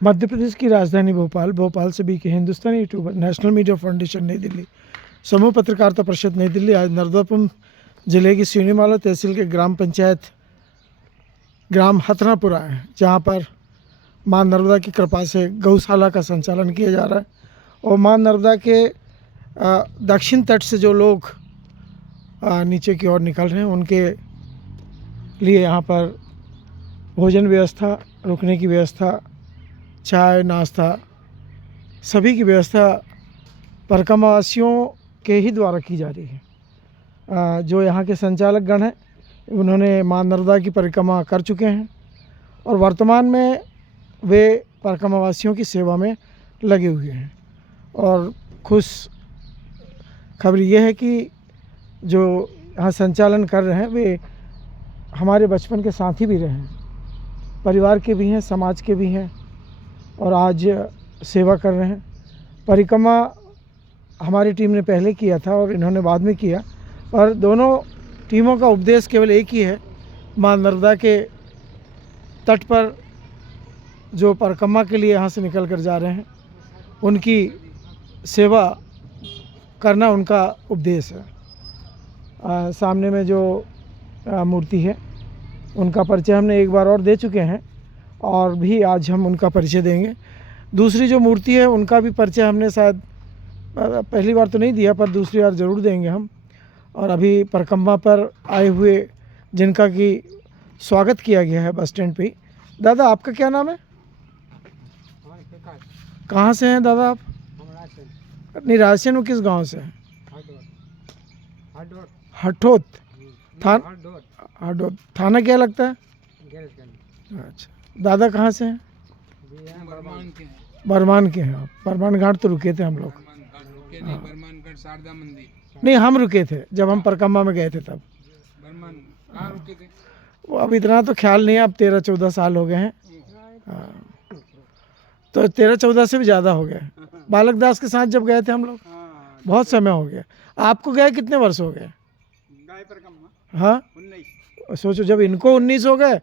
मध्य प्रदेश की राजधानी भोपाल, भोपाल से भी के हिंदुस्तानी यूट्यूबर, नेशनल मीडिया फाउंडेशन नई दिल्ली, समूह पत्रकारिता परिषद नई दिल्ली आज नर्मदापुरम जिले की सिवनीमाला तहसील के ग्राम पंचायत ग्राम हथनापुरा है, जहाँ पर माँ नर्मदा की कृपा से गौशाला का संचालन किया जा रहा है। और माँ नर्मदा के दक्षिण तट से जो लोग नीचे की ओर निकल रहे हैं, उनके लिए यहाँ पर भोजन व्यवस्था, रुकने की व्यवस्था, चाय नाश्ता, सभी की व्यवस्था परिक्रमावासियों के ही द्वारा की जा रही है। जो यहाँ के संचालक गण हैं, उन्होंने माँ नर्मदा की परिक्रमा कर चुके हैं और वर्तमान में वे परिक्रमावासियों की सेवा में लगे हुए हैं। और खुश खबर यह है कि जो यहाँ संचालन कर रहे हैं वे हमारे बचपन के साथी भी रहे हैं, परिवार के भी हैं, समाज के भी हैं और आज सेवा कर रहे हैं। परिक्रमा हमारी टीम ने पहले किया था और इन्होंने बाद में किया, पर दोनों टीमों का उपदेश केवल एक ही है, माँ नर्मदा के तट पर जो परिक्रमा के लिए यहाँ से निकल कर जा रहे हैं उनकी सेवा करना उनका उपदेश है। सामने में जो मूर्ति है उनका परिचय हमने एक बार और दे चुके हैं और भी आज हम उनका परिचय देंगे। दूसरी जो मूर्ति है उनका भी परिचय हमने शायद पहली बार तो नहीं दिया, पर दूसरी बार ज़रूर देंगे हम। और अभी परिक्रमा पर आए हुए जिनका कि स्वागत किया गया है बस स्टैंड पे ही। दादा आपका क्या नाम है? कहाँ से हैं दादा आप? नहीं, राजस्थान में किस गांव से हैं? हठोत हठोत थाना क्या लगता है? अच्छा, दादा कहाँ से हैं? बरमान के हैं आप? बरमान घाट तो रुके थे हम लोग। नहीं, हम रुके थे जब हम परिक्रमा में गए थे तब। वो अब इतना तो ख्याल नहीं है, अब 13-14 साल हो गए हैं। तो 13-14 से भी ज़्यादा हो गए। बालक दास के साथ जब गए थे हम लोग, बहुत समय हो गया। आपको गए कितने वर्ष हो गए? हाँ, 19। सोचो, जब इनको 19 हो गए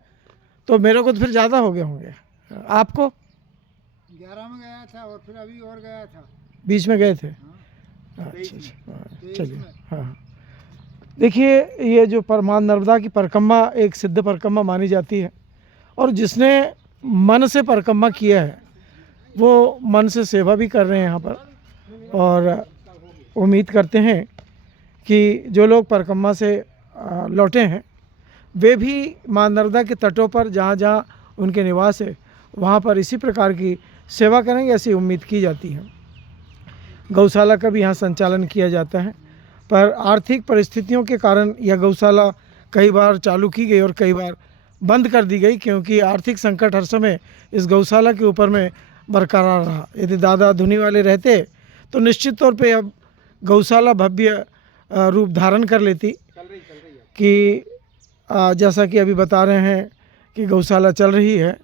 तो मेरे को तो फिर ज़्यादा हो गए होंगे। आपको? 11 में गया था और फिर अभी और गया था, बीच में गए थे। अच्छा, चलिए। हाँ, देखिए, ये जो माँ नर्मदा की परिक्रमा एक सिद्ध परिक्रमा मानी जाती है और जिसने मन से परिक्रमा किया है वो मन से सेवा भी कर रहे हैं यहाँ पर। और उम्मीद करते हैं कि जो लोग परिक्रमा से लौटे हैं वे भी माँ नर्मदा के तटों पर जहाँ जहाँ उनके निवास है वहाँ पर इसी प्रकार की सेवा करेंगे, ऐसी उम्मीद की जाती है। गौशाला का भी यहाँ संचालन किया जाता है, पर आर्थिक परिस्थितियों के कारण यह गौशाला कई बार चालू की गई और कई बार बंद कर दी गई, क्योंकि आर्थिक संकट हर समय इस गौशाला के ऊपर में बरकरार रहा। यदि दादा धुनी वाले रहते तो निश्चित तौर पे अब गौशाला भव्य रूप धारण कर लेती। कि जैसा कि अभी बता रहे हैं कि गौशाला चल रही है।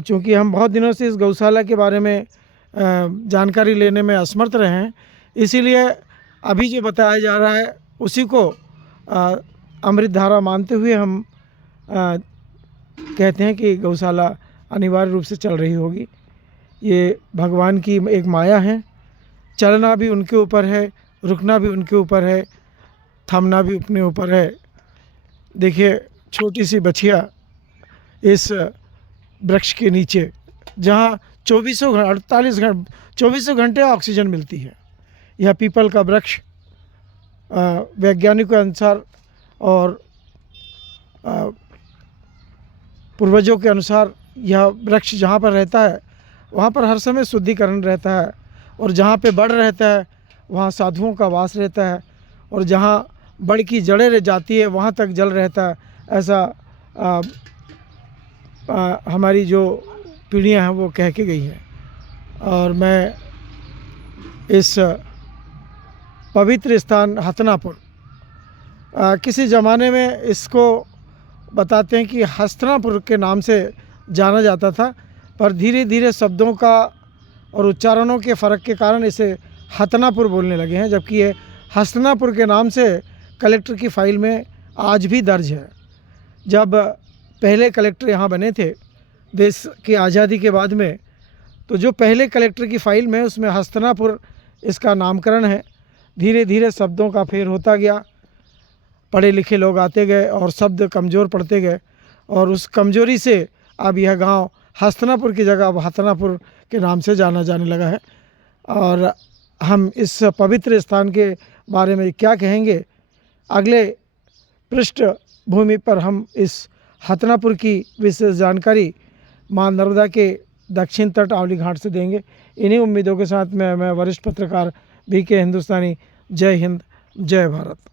चूँकि हम बहुत दिनों से इस गौशाला के बारे में जानकारी लेने में असमर्थ रहे हैं, इसीलिए अभी जो बताया जा रहा है उसी को अमृत धारा मानते हुए हम कहते हैं कि गौशाला अनिवार्य रूप से चल रही होगी। ये भगवान की एक माया है, चलना भी उनके ऊपर है, रुकना भी उनके ऊपर है, थमना भी अपने ऊपर है। देखिए, छोटी सी बछिया इस वृक्ष के नीचे, जहाँ 24 घंटे ऑक्सीजन मिलती है। यह पीपल का वृक्ष वैज्ञानिकों के अनुसार और पूर्वजों के अनुसार यह वृक्ष जहाँ पर रहता है वहाँ पर हर समय शुद्धिकरण रहता है, और जहाँ पे बड़ रहता है वहाँ साधुओं का वास रहता है, और जहाँ बड़ की जड़ें रह जाती है वहाँ तक जल रहता है। ऐसा हमारी जो पीढ़ियाँ हैं वो कह के गई हैं। और मैं इस पवित्र स्थान हथनापुर, किसी ज़माने में इसको बताते हैं कि हस्तनापुर के नाम से जाना जाता था, पर धीरे धीरे शब्दों का और उच्चारणों के फ़र्क के कारण इसे हथनापुर बोलने लगे हैं, जबकि ये हस्तनापुर के नाम से कलेक्टर की फ़ाइल में आज भी दर्ज है। जब पहले कलेक्टर यहाँ बने थे देश की आज़ादी के बाद में, तो जो पहले कलेक्टर की फ़ाइल में उसमें हस्तनापुर इसका नामकरण है। धीरे धीरे शब्दों का फेर होता गया, पढ़े लिखे लोग आते गए और शब्द कमज़ोर पड़ते गए, और उस कमज़ोरी से अब यह गांव हस्तनापुर की जगह अब हथनापुर के नाम से जाना जाने लगा है। और हम इस पवित्र स्थान के बारे में क्या कहेंगे, अगले पृष्ठभूमि पर हम इस हथनापुर की विशेष जानकारी मां नर्मदा के दक्षिण तट आवली घाट से देंगे। इन्हीं उम्मीदों के साथ मैं वरिष्ठ पत्रकार BK हिंदुस्तानी। जय हिंद, जय भारत।